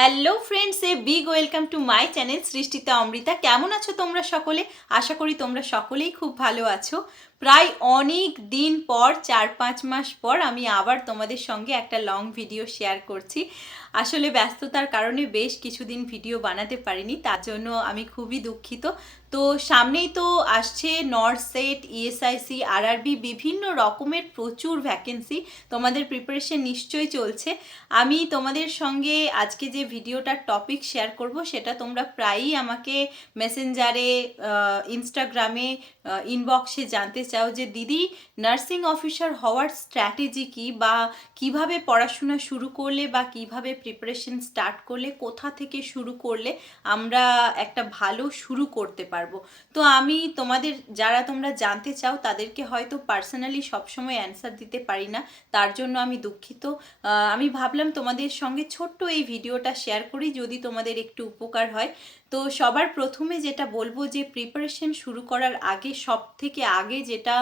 Hello friends, a big welcome to my channel Srishtita Amrita. কেমন আছো তোমরা সকলে? আশা করি তোমরা সকলেই খুব ভালো আছো। প্রায় অনেক দিন পর 4-5 মাস পর আমি আবার তোমাদের সঙ্গে একটা লং ভিডিও শেয়ার করছি। আসলে ব্যস্ততার কারণে বেশ কিছুদিন ভিডিও বানাতে পারিনি, তার জন্য আমি খুবই দুঃখিত। তো সামনেই তো আসছে নর্থ সেট, ইএসআইসি, আরআরবি, বিভিন্ন রকমের প্রচুর ভ্যাকেন্সি। তোমাদের প্রিপারেশন নিশ্চয়ই চলছে। আমি তোমাদের সঙ্গে আজকে যে ভিডিওটার টপিক শেয়ার করব সেটা তোমরা প্রায়ই আমাকে মেসেঞ্জারে, ইনস্টাগ্রামে, ইনবক্সে জানতে চাও যে দিদি, নার্সিং অফিসার হওয়ার স্ট্র্যাটেজি কী, বা কিভাবে পড়াশোনা শুরু করলে বা কিভাবে প্রিপারেশন স্টার্ট করলে, কোথা থেকে শুরু করলে আমরা একটা ভালো শুরু করতে পারবো। তো আমি তোমাদের, যারা তোমরা জানতে চাও তাদেরকে হয়তো পার্সোনালি সবসময় অ্যান্সার দিতে পারি না, তার জন্য আমি দুঃখিত। আমি ভাবলাম তোমাদের সঙ্গে ছোট্ট এই ভিডিওটা শেয়ার করি, যদি তোমাদের একটু উপকার হয়। তো সবার প্রথমে যেটা বলবো যে প্রিপারেশন শুরু করার আগে, সব থেকে আগে যেটা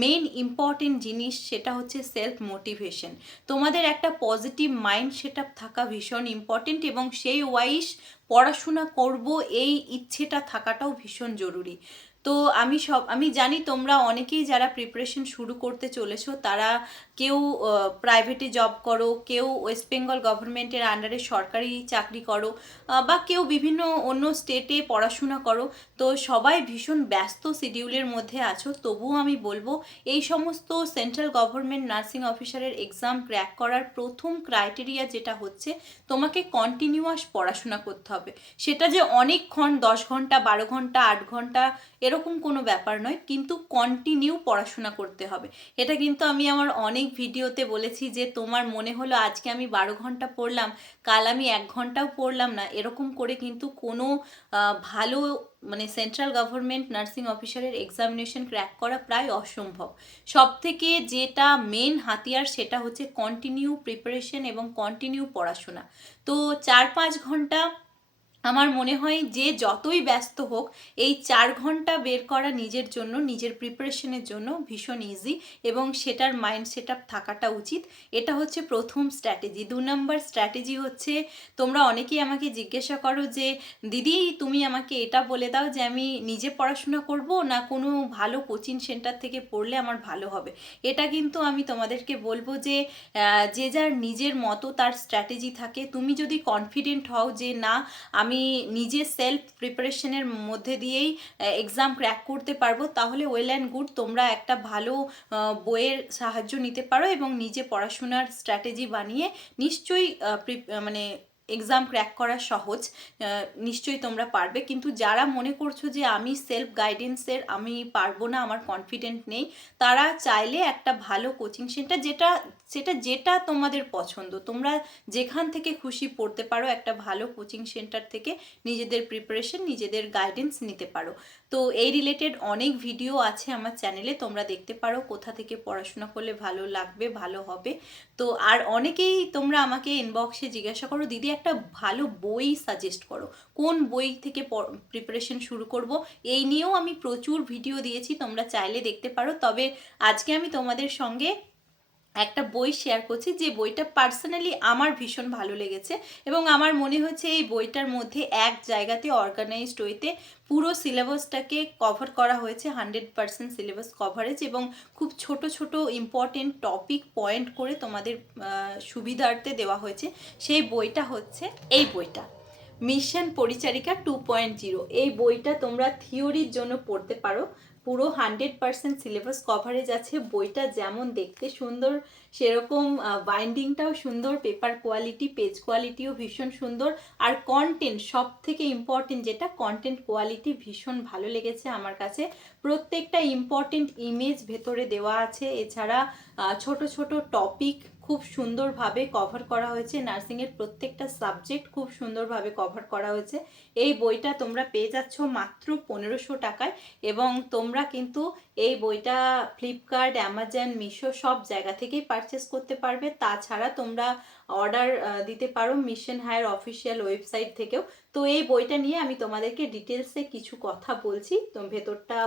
মেন ইম্পর্টেন্ট জিনিস, সেটা হচ্ছে সেলফ মোটিভেশন। তোমাদের একটা পজিটিভ মাইন্ড সেট আপ থাকা ভীষণ ইম্পর্টেন্ট, এবং সেই ওয়াইজ পড়াশোনা করব এই ইচ্ছেটা থাকাটাও ভীষণ জরুরি। তো আমি জানি তোমরা অনেকেই যারা প্রিপারেশন শুরু করতে চলেছো, তারা কেউ প্রাইভেটে জব করো, কেউ ওয়েস্ট বেঙ্গল গভর্নমেন্টের আন্ডারে সরকারি চাকরি করো, বা কেউ বিভিন্ন অন্য স্টেটে পড়াশোনা করো। তো সবাই ভীষণ ব্যস্ত শিডিউলের মধ্যে আছো, তবুও আমি বলবো এই সমস্ত সেন্ট্রাল গভর্নমেন্ট নার্সিং অফিসারের এক্সাম ক্র্যাক করার প্রথম ক্রাইটেরিয়া যেটা হচ্ছে, তোমাকে কন্টিনিউয়াস পড়াশোনা করতে হবে। সেটা যে অনেকক্ষণ, 10 ঘন্টা, 12 ঘন্টা, 8 ঘন্টা, এরকম কোনো ব্যাপার নয়, কিন্তু কন্টিনিউ পড়াশোনা করতে হবে। এটা কিন্তু আমি আমার অনেক ভিডিওতে বলেছি যে তোমার মনে হলো আজকে আমি 12 ঘন্টা পড়লাম, কাল আমি 1 ঘন্টাও পড়লাম না, এরকম করে কিন্তু কোনো ভালো মানে সেন্ট্রাল গভর্নমেন্ট নার্সিং অফিসারের এক্সামিনেশন ক্র্যাক করা প্রায় অসম্ভব। সব থেকে যেটা মেন হাতিয়ার সেটা হচ্ছে কন্টিনিউ প্রিপারেশন এবং কন্টিনিউ পড়াশোনা। তো 4-5 ঘন্টা, আমার মনে হয় যে যতই ব্যস্ত হোক, এই 4 ঘন্টা বের করা নিজের জন্য, নিজের প্রিপারেশনের জন্য ভীষণ ইজি, এবং সেটার মাইন্ড সেট আপ থাকাটা উচিত। এটা হচ্ছে প্রথম স্ট্র্যাটেজি। 2 নম্বর স্ট্র্যাটেজি হচ্ছে, তোমরা অনেকেই আমাকে জিজ্ঞাসা করো যে দিদি, তুমি আমাকে এটা বলে দাও যে আমি নিজে পড়াশোনা করব না কোনো ভালো কোচিং সেন্টার থেকে পড়লে আমার ভালো হবে। এটা কিন্তু আমি তোমাদেরকে বলবো যে যে যার নিজের মতো তার স্ট্র্যাটেজি থাকে। তুমি যদি কনফিডেন্ট হও যে না, আমি নিজে সেলফ প্রিপারেশনের মধ্যে দিয়েই এক্সাম ক্র্যাক করতে পারবো, তাহলে ওয়েল অ্যান্ড গুড। তোমরা একটা ভালো বইয়ের সাহায্য নিতে পারো এবং নিজে পড়াশোনার স্ট্র্যাটেজি বানিয়ে নিশ্চয়ই মানে এক্সাম ক্র্যাক করা সহজ, নিশ্চয়ই তোমরা পারবে। কিন্তু যারা মনে করছো যে আমি সেলফ গাইডেন্সের আমি পারবো না, আমার কনফিডেন্ট নেই, তারা চাইলে একটা ভালো কোচিং সেন্টার, যেটা তোমাদের পছন্দ, তোমরা যেখান থেকে খুশি পড়তে পারো, একটা ভালো কোচিং সেন্টার থেকে নিজেদের প্রিপারেশন, নিজেদের গাইডেন্স নিতে পারো। তো এই রিলেটেড অনেক ভিডিও আছে আমার চ্যানেলে, তোমরা দেখতে পারো কোথা থেকে পড়াশোনা করলে ভালো লাগবে, ভালো হবে। তো আর অনেকেই তোমরা আমাকে ইনবক্সে জিজ্ঞাসা করো, দিদি একটা ভালো বই সাজেস্ট করো, কোন বই থেকে প্রিপারেশন শুরু করব। এই নিয়েও আমি প্রচুর ভিডিও দিয়েছি, তোমরা চাইলে দেখতে পারো। তবে আজকে আমি তোমাদের সঙ্গে একটা বই শেয়ার করছি, যে বইটা পার্সোনালি আমার ভীষণ ভালো লেগেছে, এবং আমার মনে হচ্ছে এই বইটার মধ্যে এক জায়গাতে অর্গানাইজড ওয়েতে পুরো সিলেবাসটাকে কভার করা হয়েছে, 100% সিলেবাস কভারেজ, এবং খুব ছোট ছোট ইম্পর্টেন্ট টপিক পয়েন্ট করে তোমাদের সুবিধার্থে দেওয়া হয়েছে। সেই বইটা হচ্ছে এই বইটা, মিশন পরিচারিকা 2.0। এই বইটা তোমরা থিওরির জন্য পড়তে পারো, পুরো 100% সিলেবাস কভারেজ আছে। বইটা যেমন দেখতে সুন্দর, সেরকম বাইন্ডিংটাও সুন্দর, পেপার কোয়ালিটি, পেজ কোয়ালিটিও ভীষণ সুন্দর, আর কন্টেন্ট, সব থেকে ইম্পর্টেন্ট যেটা, কন্টেন্ট কোয়ালিটি ভীষণ ভালো লেগেছে আমার কাছে। প্রত্যেকটা ইম্পর্টেন্ট ইমেজ ভেতরে দেওয়া আছে, এছাড়া ছোট ছোট টপিক খুব সুন্দরভাবে কভার করা হয়েছে, নার্সিংয়ের প্রত্যেকটা সাবজেক্ট খুব সুন্দরভাবে কভার করা হয়েছে। এই বইটা তোমরা পেয়ে যাচ্ছ মাত্র 1500 টাকায়, এবং তোমরা কিন্তু এই বইটা ফ্লিপকার্ট, অ্যামাজন, মিশো সব জায়গা থেকেই পারচেস করতে পারবে। তাছাড়া তোমরা অর্ডার দিতে পারো মিশন হায়ার অফিসিয়াল ওয়েবসাইট থেকেও। তো এই বইটা নিয়ে আমি তোমাদেরকে ডিটেলসে কিছু কথা বলছি, তো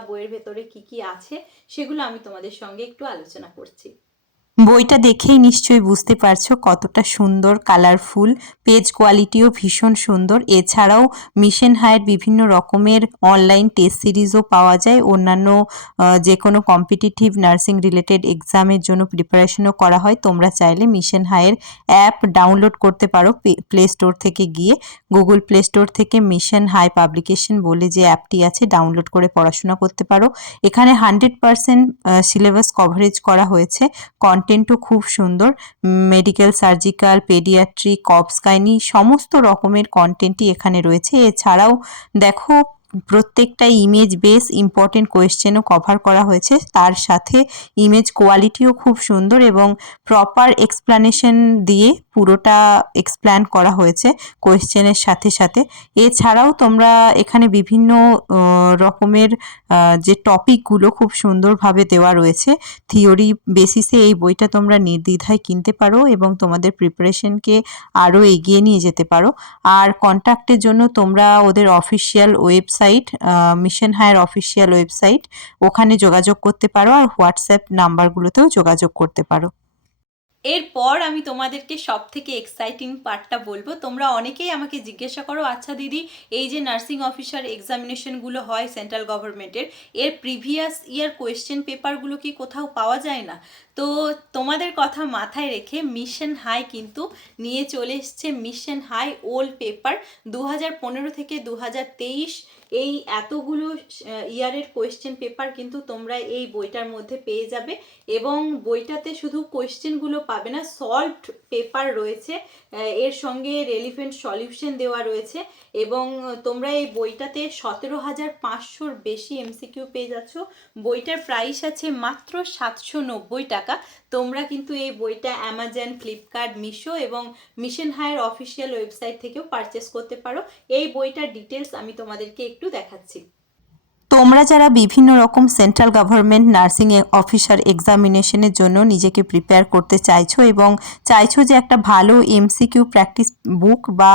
বইয়ের ভেতরে কি কি আছে সেগুলো আমি তোমাদের সঙ্গে একটু আলোচনা করছি। বইটা দেখেই নিশ্চয়ই বুঝতে পারছো কতটা সুন্দর, কালারফুল, পেজ কোয়ালিটিও ভীষণ সুন্দর। এছাড়াও মিশন হায়ের বিভিন্ন রকমের অনলাইন টেস্ট সিরিজও পাওয়া যায়। অন্যান্য যে কোনো কম্পিটিটিভ নার্সিং রিলেটেড এক্সামের জন্য প্রিপারেশনও করা হয়। তোমরা চাইলে মিশন হায়ের অ্যাপ ডাউনলোড করতে পারো প্লে স্টোর থেকে গিয়ে। গুগল প্লে স্টোর থেকে মিশন হাই পাবলিকেশন বলে যে অ্যাপটি আছে, ডাউনলোড করে পড়াশোনা করতে পারো। এখানে 100% সিলেবাস কভারেজ করা হয়েছে। কন্টেন্টও খুব সুন্দর। মেডিকেল, সার্জিক্যাল, পেডিয়াট্রিক, কবস গাইনি সমস্ত রকমের কন্টেন্টই এখানে রয়েছে। এছাড়াও দেখো প্রত্যেকটা ইমেজ বেস ইম্পর্টেন্ট কোয়েশ্চেনও কভার করা হয়েছে। তার সাথে ইমেজ কোয়ালিটিও খুব সুন্দর এবং প্রপার এক্সপ্লানেশন দিয়ে পুরোটা এক্সপ্লেন করা হয়েছে কোয়েশ্চেনের সাথে সাথে। এছাড়াও তোমরা এখানে বিভিন্ন রকমের যে টপিকগুলো খুব সুন্দরভাবে দেওয়া রয়েছে। থিওরি বেসিসে এই বইটা তোমরা নির্দ্বিধায় কিনতে পারো এবং তোমাদের প্রিপারেশনকে আরও এগিয়ে নিয়ে যেতে পারো। আর কন্ট্যাক্টের জন্য তোমরা ওদের official website, Mission Hire official website, ওখানে যোগাযোগ করতে পারো। আর হোয়াটসঅ্যাপ নাম্বারগুলোতেও যোগাযোগ করতে পারো। এরপর আমি তোমাদেরকে সব থেকে এক্সাইটিং পার্টটা বলবো। তোমরা অনেকেই আমাকে জিজ্ঞাসা করো, আচ্ছা দিদি, এই যে নার্সিং অফিসার এক্সামিনেশনগুলো হয় সেন্ট্রাল গভর্নমেন্টের, এর প্রিভিয়াস ইয়ার কোয়েশ্চেন পেপারগুলো কি কোথাও পাওয়া যায় না? তো তোমাদের কথা মাথায় রেখে মিশন হাই কিন্তু নিয়ে চলে এসছে মিশন হাই ওল্ড পেপার 2015 থেকে 2023। এই এতগুলো ইয়ারের কোয়েশ্চেন পেপার কিন্তু তোমরা এই বইটার মধ্যে পেয়ে যাবে। এবং বইটাতে শুধু কোয়েশ্চেনগুলো পাবে না, সলভড পেপার রয়েছে, এর সঙ্গে রেলিভেন্ট সলিউশন দেওয়া রয়েছে। এবং তোমরা এই বইটাতে 17,500-র বেশি এমসিকিউ পেয়ে যাচ্ছ। বইটার প্রাইস আছে মাত্র 790 টাকা। তোমরা কিন্তু এই বইটা অ্যামাজন, ফ্লিপকার্ট, মিশো এবং মিশন হায়ার অফিসিয়াল ওয়েবসাইট থেকেও পারচেস করতে পারো। এই বইটার ডিটেলস আমি তোমাদেরকে একটু দেখাচ্ছি। তোমরা যারা বিভিন্ন রকম সেন্ট্রাল গভর্নমেন্ট নার্সিং অফিসার এক্সামিনেশনের জন্য নিজেকে প্রিপেয়ার করতে চাইছো এবং চাইছো যে একটা ভালো এমসিকিউ প্র্যাকটিস বুক বা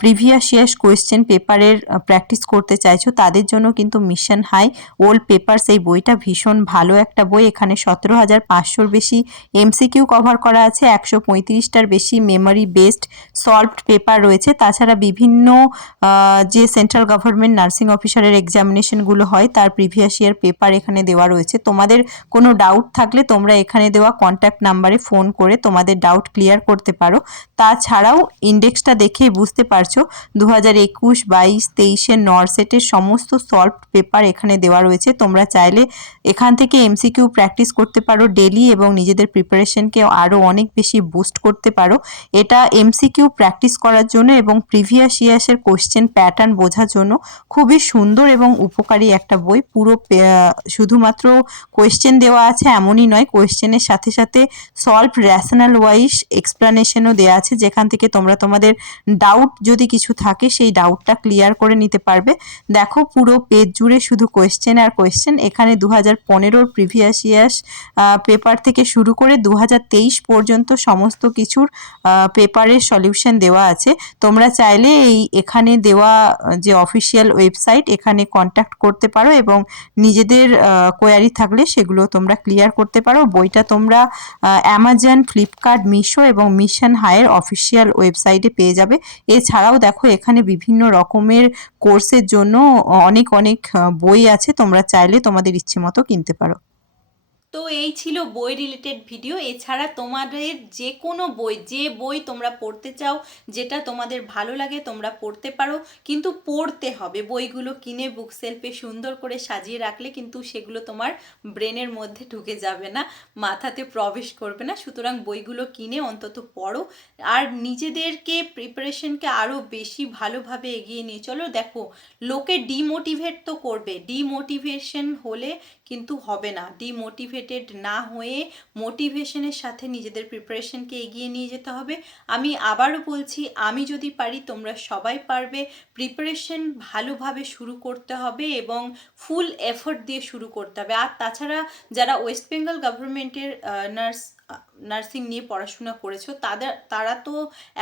প্রিভিয়াস ইয়ার্স কোয়েশ্চেন পেপারের প্র্যাকটিস করতে চাইছো, তাদের জন্য কিন্তু মিশন হাই ওল্ড পেপারস এই বইটা ভীষণ ভালো একটা বই। এখানে 17,500-র বেশি এমসিকিউ কভার করা আছে, 135টার বেশি মেমোরি বেসড সলভড পেপার রয়েছে। তাছাড়া বিভিন্ন যে সেন্ট্রাল গভর্নমেন্ট নার্সিং অফিসারের এক্সামিনেশনগুলো হয় তার প্রিভিয়াস ইয়ার পেপার এখানে দেওয়া রয়েছে। তোমাদের কোনো ডাউট থাকলে তোমরা এখানে দেওয়া কন্ট্যাক্ট নাম্বারে ফোন করে তোমাদের ডাউট ক্লিয়ার করতে পারো। তাছাড়াও ইন্ডেক্সটা দেখেই বুঝতে পারছো 2021, 22, 23-এর নরসেটের সমস্ত সলভড পেপার এখানে দেওয়া রয়েছে। তোমরা চাইলে এখান থেকে এমসিকিউ প্র্যাকটিস করতে পারো ডেলি এবং নিজেদের প্রিপারেশনকে আরও অনেক বেশি বুস্ট করতে পারো। এটা এমসিকিউ প্র্যাকটিস করার জন্য এবং প্রিভিয়াস ইয়ার্সের কোশ্চেন প্যাটার্ন বোঝার জন্য খুবই সুন্দর এবং উপকারী একটা বই। পুরো শুধুমাত্র কোয়েশ্চেন দেওয়া আছে এমনই নয়, কোয়েশ্চেনের সাথে সাথে সলভ র্যাশনাল ওয়াইজ এক্সপ্লানেশনও দেওয়া আছে, যেখান থেকে তোমরা তোমাদের ডাউট যদি কিছু থাকে সেই ডাউটটা ক্লিয়ার করে নিতে পারবে। দেখো পুরো পেজ জুড়ে শুধু কোয়েশ্চেন আর কোয়েশ্চেন। এখানে 2015-র প্রিভিয়াস ইয়ার্স পেপার থেকে শুরু করে 2023 পর্যন্ত সমস্ত কিছুর পেপারের সলিউশন দেওয়া আছে। তোমরা চাইলে এখানে দেওয়া যে অফিসিয়াল ওয়েবসাইট, এখানে কন্ট্যাক্ট করতে পারো এবং নিজেদের কোয়ারি থাকলে সেগুলো তোমরা ক্লিয়ার করতে পারো। বইটা তোমরা অ্যামাজন, ফ্লিপকার্ট, মিশো এবং মিশন হায়ের অফিসিয়াল ওয়েবসাইটে পেয়ে যাবে। এছাড়াও দেখো এখানে বিভিন্ন রকমের কোর্সের জন্য অনেক অনেক বই আছে, তোমরা চাইলে তোমাদের ইচ্ছে মতো কিনতে পারো। তো এই ছিল বই রিলেটেড ভিডিও। এছাড়া তোমাদের যে কোনো বই, যে বই তোমরা পড়তে চাও, যেটা তোমাদের ভালো লাগে তোমরা পড়তে পারো, কিন্তু পড়তে হবে। বইগুলো কিনে বুক সেলফে সুন্দর করে সাজিয়ে রাখলে কিন্তু সেগুলো তোমার ব্রেনের মধ্যে ঢুকে যাবে না, মাথাতে প্রবেশ করবে না। সুতরাং বইগুলো কিনে অন্তত পড়ো আর নিজেদেরকে প্রিপারেশনকে আরও বেশি ভালোভাবে এগিয়ে নিয়ে চলো। দেখো লোকে ডিমোটিভেট তো করবে, ডিমোটিভেশন হলে কিন্তু হবে না। ডিমোটিভেটেড না হয়ে মোটিভেশনের সাথে নিজেদের প্রিপারেশনকে এগিয়ে নিয়ে যেতে হবে। আমি আবারও বলছি, আমি যদি পারি তোমরা সবাই পারবে। প্রিপারেশন ভালোভাবে শুরু করতে হবে এবং ফুল এফোর্ট দিয়ে শুরু করতে হবে। আর তাছাড়া যারা ওয়েস্ট বেঙ্গল গভর্নমেন্টের নার্স নার্সিং নিয়ে পড়াশোনা করেছো তারা তো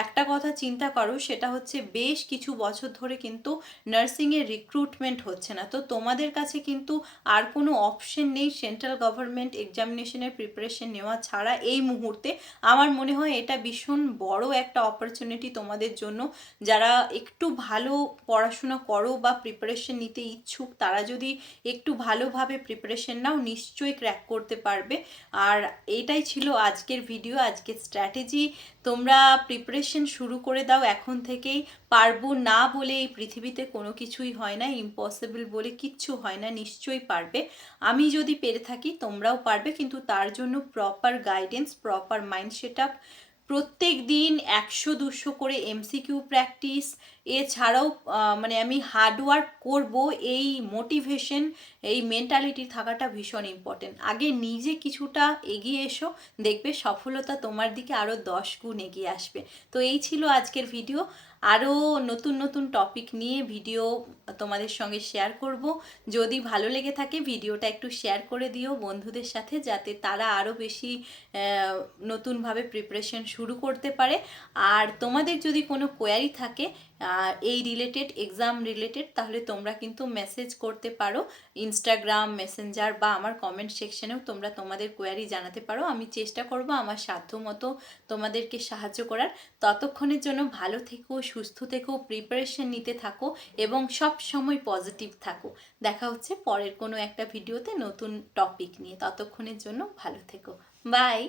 একটা কথা চিন্তা করো, সেটা হচ্ছে বেশ কিছু বছর ধরে কিন্তু নার্সিংয়ের রিক্রুটমেন্ট হচ্ছে না। তো তোমাদের কাছে কিন্তু আর কোনো অপশন নেই সেন্ট্রাল গভর্নমেন্ট এক্সামিনেশনের প্রিপারেশন নেওয়া ছাড়া এই মুহূর্তে। আমার মনে হয় এটা ভীষণ বড় একটা অপরচুনিটি তোমাদের জন্য। যারা একটু ভালো পড়াশোনা করো বা প্রিপারেশন নিতে ইচ্ছুক, তারা যদি একটু ভালোভাবে প্রিপারেশন নাও নিশ্চয়ই ক্র্যাক করতে পারবে। আর এইটাই ছিল আজকের ভিডিও, আজকের স্ট্র্যাটেজি। তোমরা প্রিপারেশন শুরু করে দাও এখন থেকেই। পারবো না বলে এই পৃথিবীতে কোনো কিছুই হয় না, ইম্পসিবল বলে কিচ্ছু হয় না, নিশ্চয়ই পারবে। আমি যদি পেরে থাকি তোমরাও পারবে, কিন্তু তার জন্য proper guidance, proper mind set up, প্রত্যেক দিন 100-200 করে এমসিকিউ প্র্যাকটিস, এছাড়াও মানে আমি হার্ডওয়ার্ক করব, এই মোটিভেশন, এই মেন্টালিটি থাকাটা ভীষণ ইম্পর্টেন্ট। আগে নিজে কিছুটা এগিয়ে এসো, দেখবে সফলতা তোমার দিকে আরও 10 গুণ এগিয়ে আসবে। তো এই ছিল আজকের ভিডিও। আরও নতুন নতুন টপিক নিয়ে ভিডিও তোমাদের সঙ্গে শেয়ার করব। যদি ভালো লেগে থাকে ভিডিওটা একটু শেয়ার করে দিও বন্ধুদের সাথে, যাতে তারা আরও বেশি নতুনভাবে প্রিপারেশন শুরু করতে পারে। আর তোমাদের যদি কোনো কোয়ারি থাকে এই রিলেটেড, এক্সাম রিলেটেড, তাহলে তোমরা কিন্তু মেসেজ করতে পারো ইনস্টাগ্রাম, মেসেঞ্জার বা আমার কমেন্ট সেকশনেও তোমরা তোমাদের কোয়ারি জানাতে পারো। আমি চেষ্টা করব আমার সাধ্যমতো তোমাদেরকে সাহায্য করার। ততক্ষণের জন্য ভালো থেকো, সুস্থ থেকো, প্রিপারেশন নিতে থাকো এবং সব সময় পজিটিভ থাকো। দেখা হচ্ছে পরের কোনো একটা ভিডিওতে নতুন টপিক নিয়ে। ততক্ষণের জন্য ভালো থেকো। বাই।